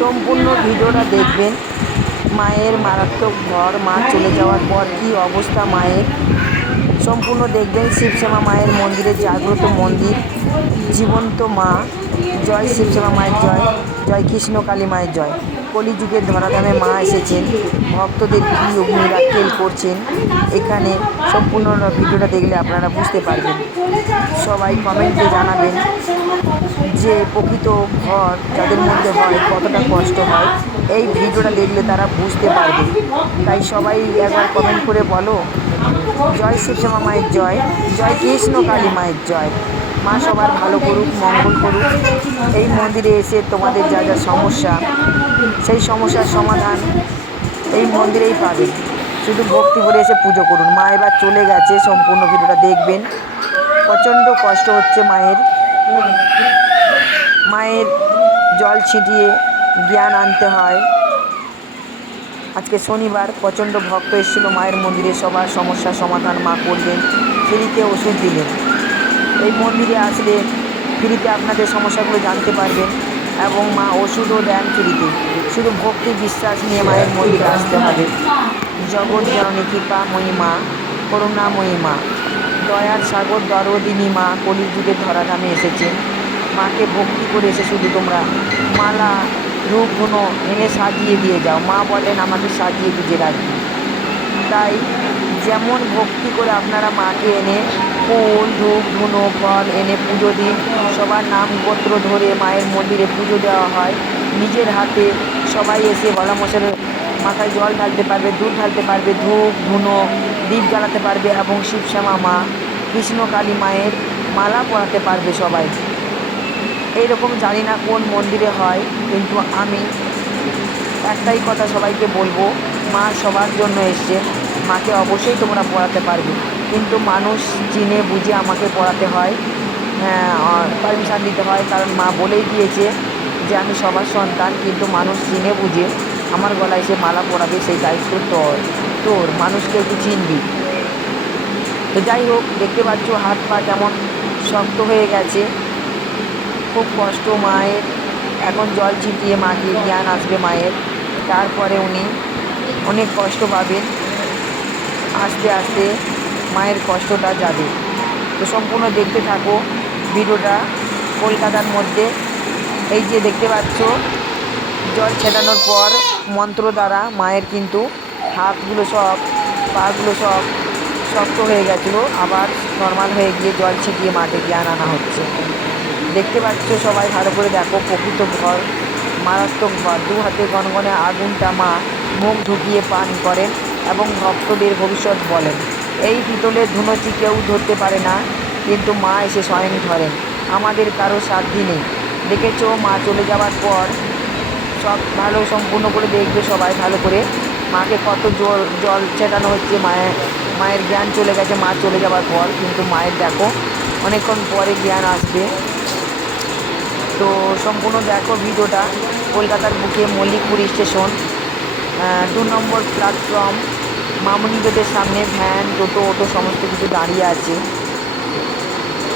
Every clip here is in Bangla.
সম্পূর্ণ ভিডিওটা দেখবেন। মায়ের মারাত্মক ঘর মা চলে যাওয়ার পর কি অবস্থা মায়ের? সম্পূর্ণ দেখবেন শিবশ্যামা মায়ের মন্দিরে জাগ্রত মন্দির, জীবন্ত মা। জয় শিবশ্যামা মায়ের জয় জয় কৃষ্ণ কালী মায়ের জয়। কলিযুগের ধরাধামে মা এসেছেন, ভক্তদের কী খেল করছেন, এখানে সম্পূর্ণ ভিডিওটা দেখলে আপনারা বুঝতে পারবেন। সবাই কমেন্টে জানাবেন যে প্রকৃত ঘর যাদের মধ্যে হয়, কতটা কষ্ট হয়, এই ভিডিওটা দেখলে তারা বুঝতে পারবে। তাই সবাই একবার কমেন্ট করে বলো, জয় শিবশ্যামা মায়ের জয় জয় কৃষ্ণ কালী মায়ের জয়। মা সবার ভালো করুক, মঙ্গল করুক। এই মন্দিরে এসে তোমাদের যা যা সমস্যা, সেই সমস্যার সমাধান এই মন্দিরেই পাবে। শুধু ভক্তি করে এসে পুজো করুন। মা এবার চলে গেছে, সম্পূর্ণ ভিডিওটা দেখবেন। প্রচণ্ড কষ্ট হচ্ছে মায়ের। মায়ের জল ছিটিয়ে জ্ঞান আনতে হয়। আজকে শনিবার, প্রচণ্ড ভক্ত এসেছিল মায়ের মন্দিরে। সবার সমস্যার সমাধান মা করলেন ফ্রিতে ওষুধ দিলেন। এই মন্দিরে আসলে ফ্রিতে আপনাদের সমস্যাগুলো জানতে পারবেন এবং মা ওষুধও দেন ফ্রিতে। শুধু ভক্তি বিশ্বাস নিয়ে মায়ের মন্দিরে আসতে হবে। জগৎ জননী কৃপা মহিমা করুণা মহিমা দয়ার সাগর দরদিনী মা কলিযুগের ধরাধামে এসেছেন মাকে ভক্তি করে এসে শুধু তোমরা মালা ধূপ ধুনো এনে সাজিয়ে দিয়ে যাও। মা বলেন, আমাকে সাজিয়ে দিয়ে রাখবি। তাই যেমন ভক্তি করে আপনারা মাকে এনে ফুল, ধূপ, ধুনো, ফল এনে পুজো দিন। সবার নাম গোত্র ধরে মায়ের মন্দিরে পুজো দেওয়া হয়। নিজের হাতে সবাই এসে গলা মশার মাথায় জল ঢালতে পারবে, দুধ ঢালতে পারবে, ধূপ, ধুনো, দীপ জ্বালাতে পারবে এবং শিবশ্যামা মা কৃষ্ণকালী মায়ের মালা পরাতে পারবে সবাই। এইরকম জানি না কোন মন্দিরে হয়, কিন্তু আমি একটাই কথা সবাইকে বলব, মা সবার জন্য এসছে। মাকে অবশ্যই তোমরা পড়াতে পারবে। কিন্তু মানুষ চিনে বুঝে আমাকে পড়াতে হয় পারমিশান দিতে হয়। কারণ মা বলেই দিয়েছে যে আমি সবার সন্তান, কিন্তু মানুষ চিনে বুঝে আমার গলায় সে মালা পরাবে, সেই দায়িত্ব তোর তোর, মানুষকে একটু চিনবি। তো যাই হোক, দেখতে পাচ্ছ হাত পা কেমন শক্ত হয়ে গেছে। খুব কষ্ট মায়ের। এখন জল ছিটিয়ে মাকে জ্ঞান আসবে মায়ের। তারপরে উনি অনেক কষ্ট পাবেন। আস্তে আস্তে মায়ের কষ্টটা যাবে। তো সম্পূর্ণ দেখতে থাকো ভিডিওটা কলকাতার মধ্যে। এই যে দেখতে পাচ্ছ, জল ছেটানোর পর মন্ত্র দ্বারা মায়ের কিন্তু হাতগুলো সব, পাগুলো সব শক্ত হয়ে গেছিল, আবার নর্মাল হয়ে গিয়ে জল ছিটিয়ে মাকে জ্ঞান আনা হচ্ছে। দেখতে পাচ্ছ সবাই ভালো করে দেখো, প্রকৃত ঘর, মারাত্মক ঘর। দু হাতে গনগনে আগুনটা মা মুখ ঢুকিয়ে পান করেন এবং ভক্তদের ভবিষ্যৎ বলেন। এই পিতলের ধুনোচি কেউ ধরতে পারে না, কিন্তু মা এসে স্বয়ং ধরেন। আমাদের কারও সাধ্য নেই। দেখেছ, মা চলে যাওয়ার পর সব ভালো সম্পূর্ণ করে দেখবে সবাই ভালো করে। মাকে কত জল জল ছেটানো হচ্ছে, মায়ের মায়ের জ্ঞান চলে গেছে, মা চলে যাওয়ার পর। কিন্তু মায়ের দেখো, অনেকক্ষণ পরে জ্ঞান আসবে। তো সম্পূর্ণ দেখো ভিডিওটা। কলকাতার বুকে মল্লিকপুর স্টেশন দু নম্বর প্ল্যাটফর্ম মামনি গেটের সামনে ভ্যান, টোটো, অটো, সমস্ত কিছু দাঁড়িয়ে আছে।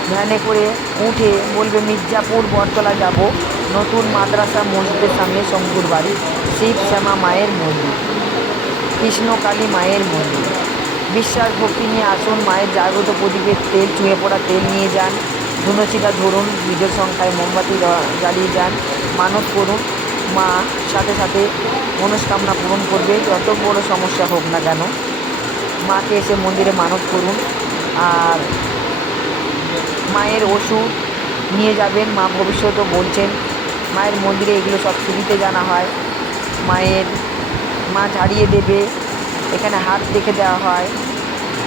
ভ্যানে করে উঠে বলবে, মির্জাপুর বটতলা যাব। নতুন মাদ্রাসা মসজিদের সামনে শঙ্কুর বাড়ি। শিব শ্যামা মায়ের মন্দির। কৃষ্ণকালী মায়ের মন্দির। বিশ্বাস ভক্তি নিয়ে আসুন। মায়ের জাগ্রত প্রদীপের তেল, চুঁয়ে পড়া তেল নিয়ে যান। ধুনুচিটা ধরুন। বিজয় সংখ্যায় মোমবাতি জ্বালিয়ে যান। মানত করুন। মা সাথে সাথে মনস্কামনা পূরণ করবে, যত বড় সমস্যা হোক না কেন। মাকে এসে মন্দিরে মানত করুন। আর মায়ের ওষুধ নিয়ে যাবেন, মা ভবিষ্যতেও বলছেন, মায়ের মন্দিরে এগুলো সব ফ্রিতে জানা হয়। মায়ের, মা ঝাড়িয়ে দেবে, এখানে হাত দেখে দেওয়া হয়,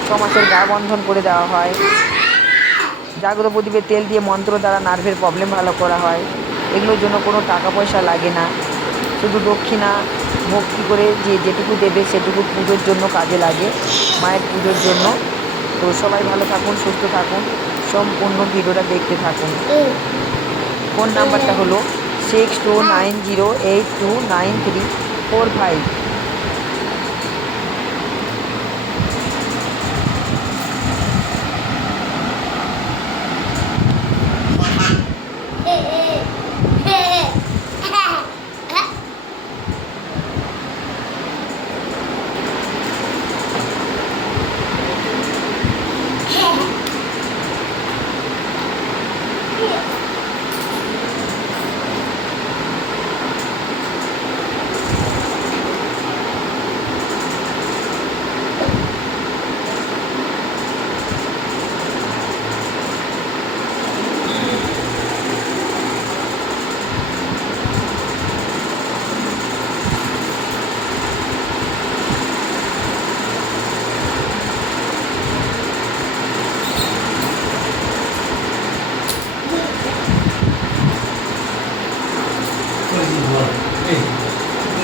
ছ মাসের গা বন্ধন করে দেওয়া হয়। জাগ্রত প্রদীপের তেল দিয়ে মন্ত্র দ্বারা নার্ভের প্রবলেম ভালো করা হয়। এগুলোর জন্য কোনো টাকা পয়সা লাগে না। শুধু দক্ষিণা ভক্তি করে যে যেটুকু দেবে সেটুকু পুজোর জন্য কাজে লাগে, মায়ের পুজোর জন্য। তো সবাই ভালো থাকুন, সুস্থ থাকুন, সম্পূর্ণ ভিডিওটা দেখতে থাকুন। ফোন নাম্বারটা হলো six two nine zero eight two nine three four five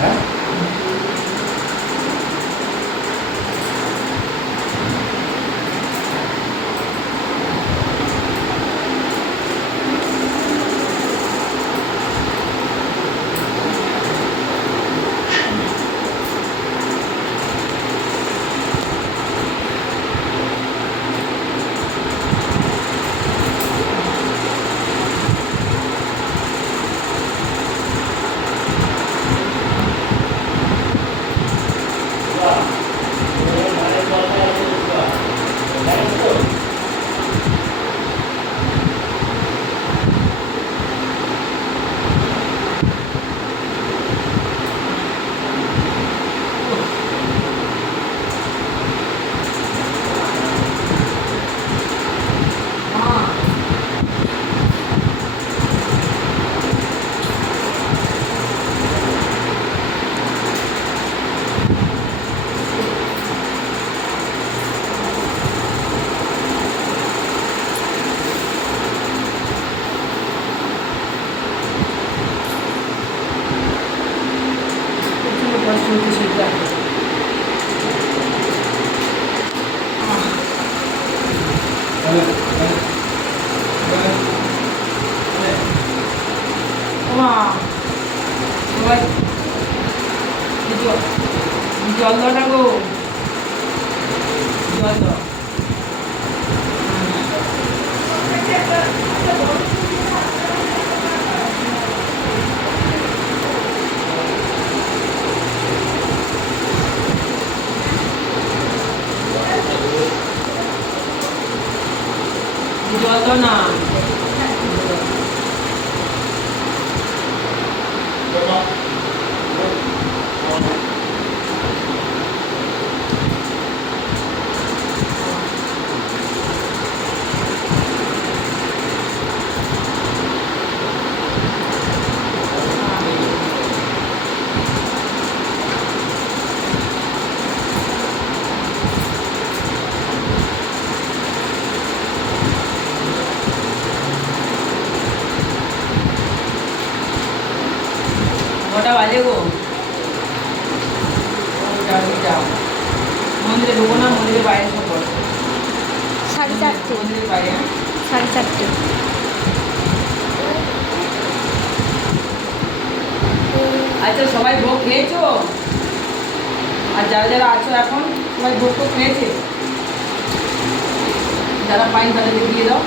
হ্যাঁ প্রচুর কষ্ট হচ্ছে শীতটা ওমা সবাই এই জল এই জল দাও না গো জল দাও এই জল না কটা বাজে গো। মন্দিরে ঢুকো না মন্দিরের বাইরে সব বসো। সাড়ে চারটে। মন্দিরের বাইরে সাড়ে চারটে। আচ্ছা সবাই ভোগ খেয়েছো? আর যারা যারা আছো এখন সবাই ভোগ তো খেয়েছে। যারা পাইন তাদেরকে দিয়ে দাও।